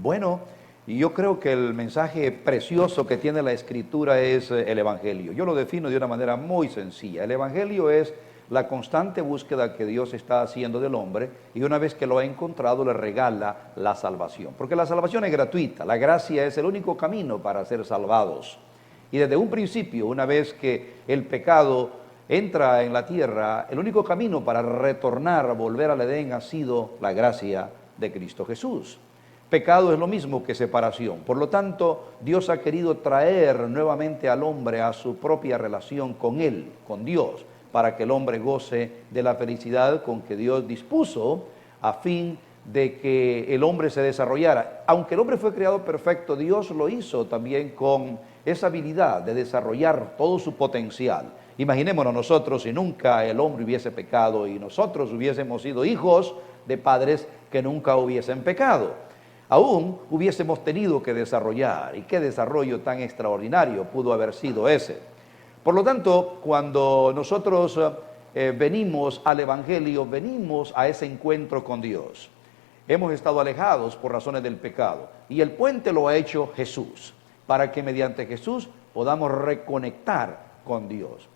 Bueno, y yo creo que el mensaje precioso que tiene la Escritura es el Evangelio. Yo lo defino de una manera muy sencilla. El Evangelio es la constante búsqueda que Dios está haciendo del hombre y una vez que lo ha encontrado le regala la salvación. Porque la salvación es gratuita, la gracia es el único camino para ser salvados. Y desde un principio, una vez que el pecado entra en la tierra, el único camino para retornar, volver al Edén ha sido la gracia de Cristo Jesús. Pecado es lo mismo que separación. Por lo tanto, Dios ha querido traer nuevamente al hombre a su propia relación con Él, con Dios, para que el hombre goce de la felicidad con que Dios dispuso a fin de que el hombre se desarrollara. Aunque el hombre fue creado perfecto, Dios lo hizo también con esa habilidad de desarrollar todo su potencial. Imaginémonos nosotros si nunca el hombre hubiese pecado y nosotros hubiésemos sido hijos de padres que nunca hubiesen pecado. Aún hubiésemos tenido que desarrollar, y qué desarrollo tan extraordinario pudo haber sido ese. Por lo tanto, cuando nosotros venimos al Evangelio, venimos a ese encuentro con Dios. Hemos estado alejados por razones del pecado, y el puente lo ha hecho Jesús, para que mediante Jesús podamos reconectar con Dios.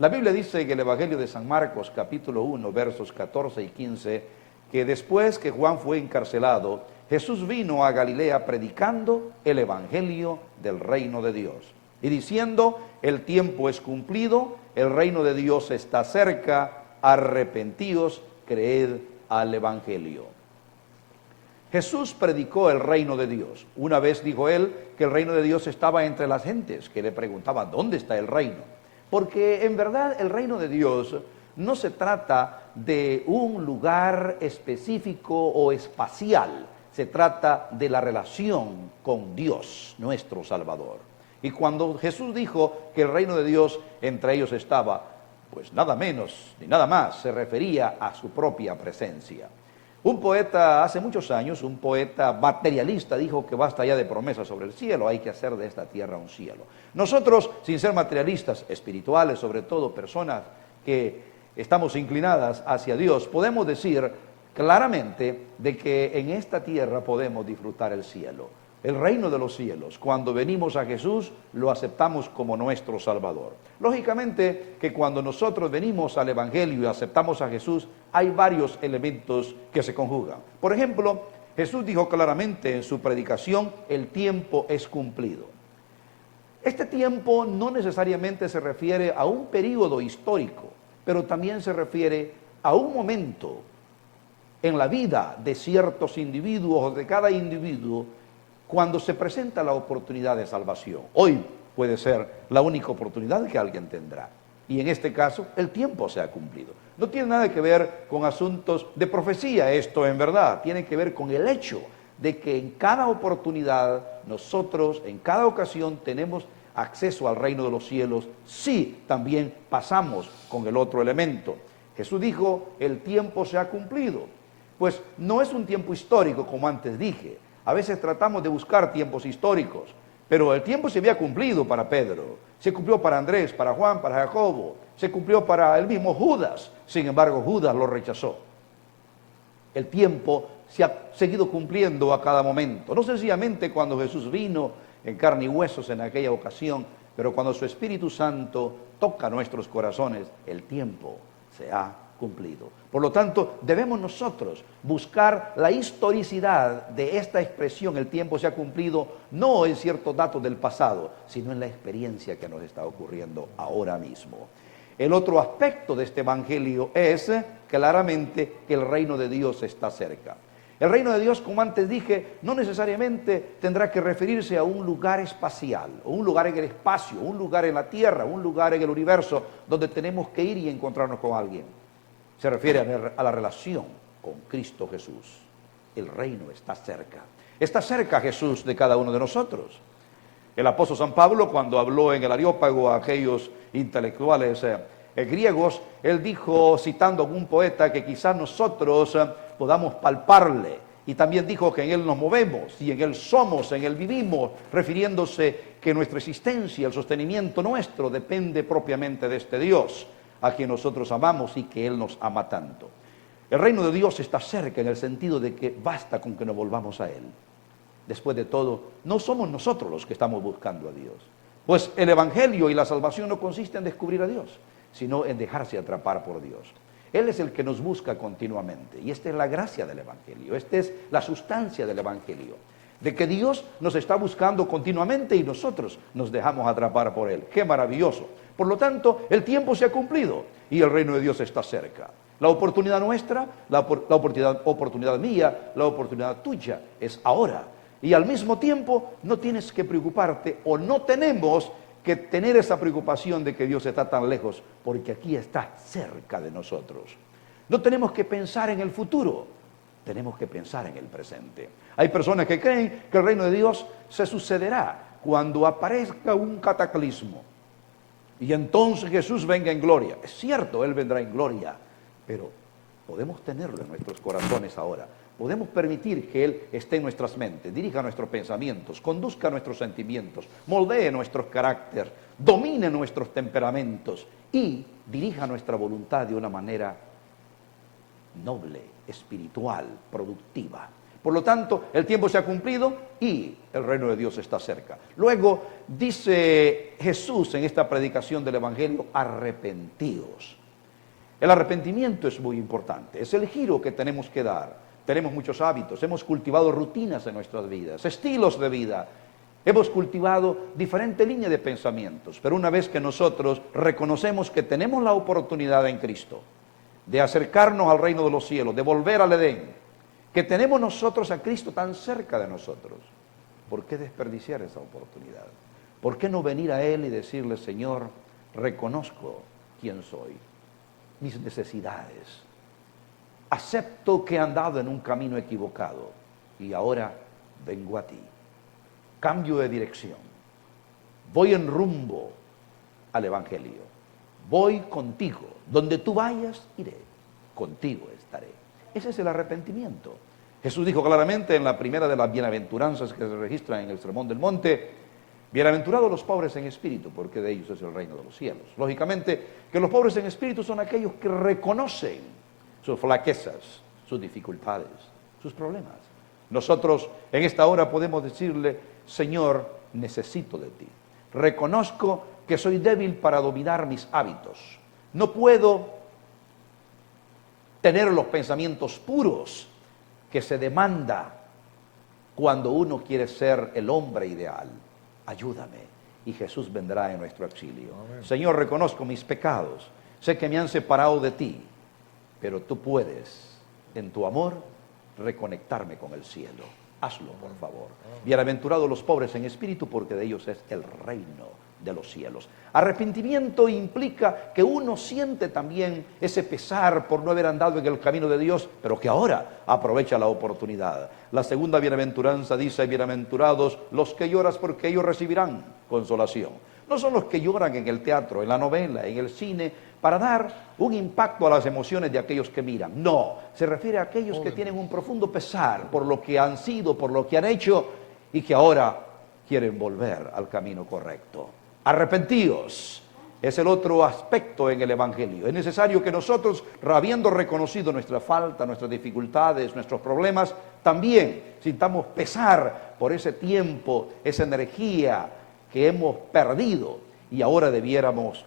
La Biblia dice en el Evangelio de San Marcos, capítulo 1, versos 14 y 15, que después que Juan fue encarcelado, Jesús vino a Galilea predicando el Evangelio del reino de Dios y diciendo: el tiempo es cumplido, el reino de Dios está cerca, arrepentíos, creed al Evangelio. Jesús predicó el reino de Dios. Una vez dijo él que el reino de Dios estaba entre las gentes, que le preguntaban: ¿dónde está el reino? Porque en verdad el reino de Dios no se trata de un lugar específico o espacial, se trata de la relación con Dios, nuestro Salvador. Y cuando Jesús dijo que el reino de Dios entre ellos estaba, pues nada menos ni nada más se refería a su propia presencia. Un poeta hace muchos años, un poeta materialista, dijo que basta ya de promesas sobre el cielo, hay que hacer de esta tierra un cielo. Nosotros, sin ser materialistas, espirituales, sobre todo personas que estamos inclinadas hacia Dios, podemos decir claramente de que en esta tierra podemos disfrutar el cielo, el reino de los cielos. Cuando venimos a Jesús, lo aceptamos como nuestro Salvador. Lógicamente que cuando nosotros venimos al Evangelio y aceptamos a Jesús, hay varios elementos que se conjugan. Por ejemplo, Jesús dijo claramente en su predicación: el tiempo es cumplido. Este tiempo no necesariamente se refiere a un periodo histórico, pero también se refiere a un momento en la vida de ciertos individuos o de cada individuo cuando se presenta la oportunidad de salvación. Hoy puede ser la única oportunidad que alguien tendrá. Y en este caso, el tiempo se ha cumplido. No tiene nada que ver con asuntos de profecía, esto en verdad. Tiene que ver con el hecho de que en cada oportunidad, nosotros, en cada ocasión, tenemos acceso al reino de los cielos, si también pasamos con el otro elemento. Jesús dijo: el tiempo se ha cumplido. Pues no es un tiempo histórico, como antes dije. A veces tratamos de buscar tiempos históricos, pero el tiempo se había cumplido para Pedro, se cumplió para Andrés, para Juan, para Jacobo, se cumplió para el mismo Judas. Sin embargo, Judas lo rechazó. El tiempo se ha seguido cumpliendo a cada momento, no sencillamente cuando Jesús vino en carne y huesos en aquella ocasión, pero cuando su Espíritu Santo toca nuestros corazones, el tiempo se ha cumplido. Por lo tanto, debemos nosotros buscar la historicidad de esta expresión: el tiempo se ha cumplido, no en ciertos datos del pasado, sino en la experiencia que nos está ocurriendo ahora mismo. El otro aspecto de este evangelio es claramente que el reino de Dios está cerca. El reino de Dios, como antes dije, no necesariamente tendrá que referirse a un lugar espacial, o un lugar en el espacio, un lugar en la tierra, un lugar en el universo donde tenemos que ir y encontrarnos con alguien. Se refiere a la relación con Cristo Jesús. El reino está cerca. Está cerca Jesús de cada uno de nosotros. El apóstol San Pablo, cuando habló en el Areópago a aquellos intelectuales griegos, él dijo, citando a un poeta, que quizás nosotros podamos palparle. Y también dijo que en él nos movemos y en él somos, en él vivimos, refiriéndose que nuestra existencia, el sostenimiento nuestro, depende propiamente de este Dios, a quien nosotros amamos y que Él nos ama tanto. El reino de Dios está cerca en el sentido de que basta con que nos volvamos a Él. después de todo, no somos nosotros los que estamos buscando a Dios. Pues el Evangelio y la salvación no consiste en descubrir a Dios, sino en dejarse atrapar por Dios. Él es el que nos busca continuamente, y esta es la gracia del Evangelio, esta es la sustancia del Evangelio, de que Dios nos está buscando continuamente y nosotros nos dejamos atrapar por Él. ¡Qué maravilloso! Por lo tanto, el tiempo se ha cumplido y el reino de Dios está cerca. La oportunidad nuestra, la oportunidad mía, la oportunidad tuya es ahora. Y al mismo tiempo no tienes que preocuparte, o no tenemos que tener esa preocupación de que Dios está tan lejos, porque aquí está cerca de nosotros. No tenemos que pensar en el futuro, tenemos que pensar en el presente. Hay personas que creen que el reino de Dios se sucederá cuando aparezca un cataclismo y entonces Jesús venga en gloria. Es cierto, Él vendrá en gloria, pero podemos tenerlo en nuestros corazones ahora. Podemos permitir que Él esté en nuestras mentes, dirija nuestros pensamientos, conduzca nuestros sentimientos, moldee nuestros caracteres, domine nuestros temperamentos y dirija nuestra voluntad de una manera noble, espiritual, productiva. Por lo tanto, el tiempo se ha cumplido y el reino de Dios está cerca. Luego dice Jesús en esta predicación del Evangelio: arrepentíos. El arrepentimiento es muy importante, es el giro que tenemos que dar. Tenemos muchos hábitos, hemos cultivado rutinas en nuestras vidas, estilos de vida, hemos cultivado diferentes líneas de pensamientos, pero una vez que nosotros reconocemos que tenemos la oportunidad en Cristo de acercarnos al reino de los cielos, de volver al Edén, que tenemos nosotros a Cristo tan cerca de nosotros, ¿por qué desperdiciar esa oportunidad? ¿Por qué no venir a Él y decirle: Señor, reconozco quién soy, mis necesidades, acepto que he andado en un camino equivocado y ahora vengo a ti, cambio de dirección, voy en rumbo al Evangelio, voy contigo, donde tú vayas iré, contigo estaré? Ese es el arrepentimiento. Jesús dijo claramente en la primera de las bienaventuranzas que se registran en el Sermón del Monte: bienaventurados los pobres en espíritu, porque de ellos es el reino de los cielos. Lógicamente que los pobres en espíritu son aquellos que reconocen sus flaquezas, sus dificultades, sus problemas. Nosotros en esta hora podemos decirle: Señor, necesito de ti. Reconozco que soy débil para dominar mis hábitos. No puedo tener los pensamientos puros que se demanda cuando uno quiere ser el hombre ideal. Ayúdame, y Jesús vendrá en nuestro auxilio. Amén. Señor, reconozco mis pecados, sé que me han separado de ti, pero tú puedes, en tu amor, reconectarme con el cielo. Hazlo, por favor. Bienaventurados los pobres en espíritu, porque de ellos es el reino de los cielos. Arrepentimiento implica que uno siente también ese pesar por no haber andado en el camino de Dios, pero que ahora aprovecha la oportunidad. La segunda bienaventuranza dice: bienaventurados los que lloran, porque ellos recibirán consolación. No son los que lloran en el teatro, en la novela, en el cine, para dar un impacto a las emociones de aquellos que miran. No, se refiere a aquellos que tienen un profundo pesar por lo que han sido, por lo que han hecho, y que ahora quieren volver al camino correcto. Arrepentíos es el otro aspecto en el Evangelio. Es necesario que nosotros, habiendo reconocido nuestra falta, nuestras dificultades, nuestros problemas, también sintamos pesar por ese tiempo, esa energía que hemos perdido y ahora debiéramos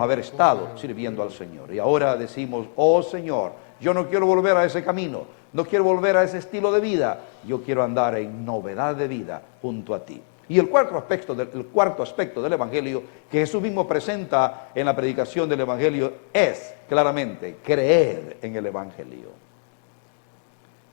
haber estado sirviendo al Señor. Y ahora decimos: oh Señor, yo no quiero volver a ese camino, no quiero volver a ese estilo de vida, yo quiero andar en novedad de vida junto a ti. Y el cuarto aspecto del Evangelio que Jesús mismo presenta en la predicación del Evangelio es claramente: creed en el Evangelio.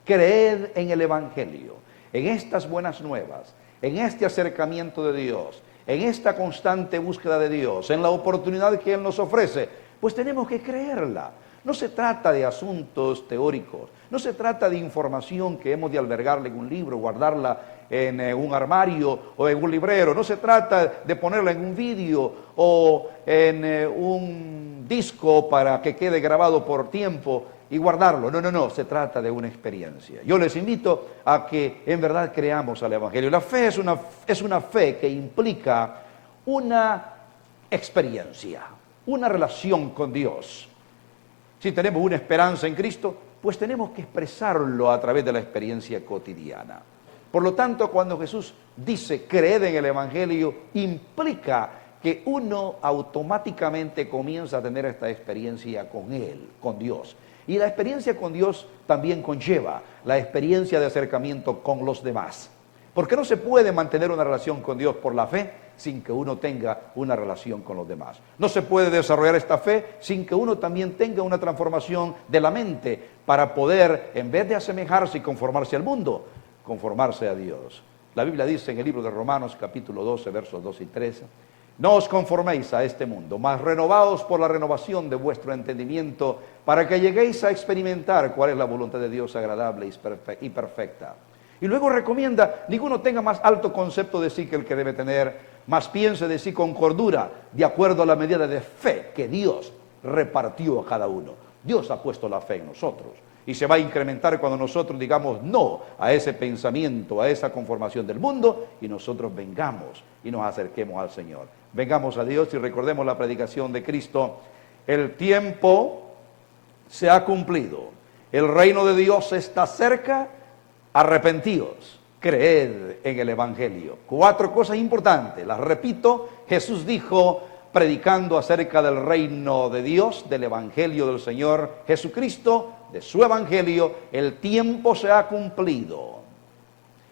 Creed en el Evangelio, en estas buenas nuevas, en este acercamiento de Dios, en esta constante búsqueda de Dios, en la oportunidad que Él nos ofrece, pues tenemos que creerla. No se trata de asuntos teóricos, no se trata de información que hemos de albergarla en un libro, guardarla en un armario o en un librero, no se trata de ponerla en un vídeo o en un disco para que quede grabado por tiempo y guardarlo. No, se trata de una experiencia. Yo les invito a que en verdad creamos al Evangelio. La fe es una fe que implica una experiencia, una relación con Dios. Si tenemos una esperanza en Cristo, pues tenemos que expresarlo a través de la experiencia cotidiana. Por lo tanto, cuando Jesús dice creed en el Evangelio, implica que uno automáticamente comienza a tener esta experiencia con Él, con Dios. Y la experiencia con Dios también conlleva la experiencia de acercamiento con los demás. Porque no se puede mantener una relación con Dios por la fe sin que uno tenga una relación con los demás. No se puede desarrollar esta fe sin que uno también tenga una transformación de la mente para poder, en vez de asemejarse y conformarse al mundo, conformarse a Dios. La Biblia dice en el libro de Romanos, capítulo 12, versos 2 y 3, no os conforméis a este mundo, mas renovaos por la renovación de vuestro entendimiento, para que lleguéis a experimentar cuál es la voluntad de Dios agradable y perfecta. Y luego recomienda, ninguno tenga más alto concepto de sí que el que debe tener, mas piense de sí con cordura, de acuerdo a la medida de fe que Dios repartió a cada uno. Dios ha puesto la fe en nosotros. Y se va a incrementar cuando nosotros digamos no a ese pensamiento, a esa conformación del mundo, y nosotros vengamos y nos acerquemos al Señor. Vengamos a Dios y recordemos la predicación de Cristo. El tiempo se ha cumplido. El reino de Dios está cerca. Arrepentíos, creed en el Evangelio. 4 cosas importantes, las repito. Jesús dijo, predicando acerca del reino de Dios, del Evangelio del Señor Jesucristo, de su Evangelio, el tiempo se ha cumplido.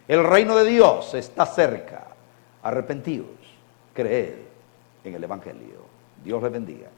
El reino de Dios está cerca. Arrepentíos, creed en el Evangelio. Dios les bendiga.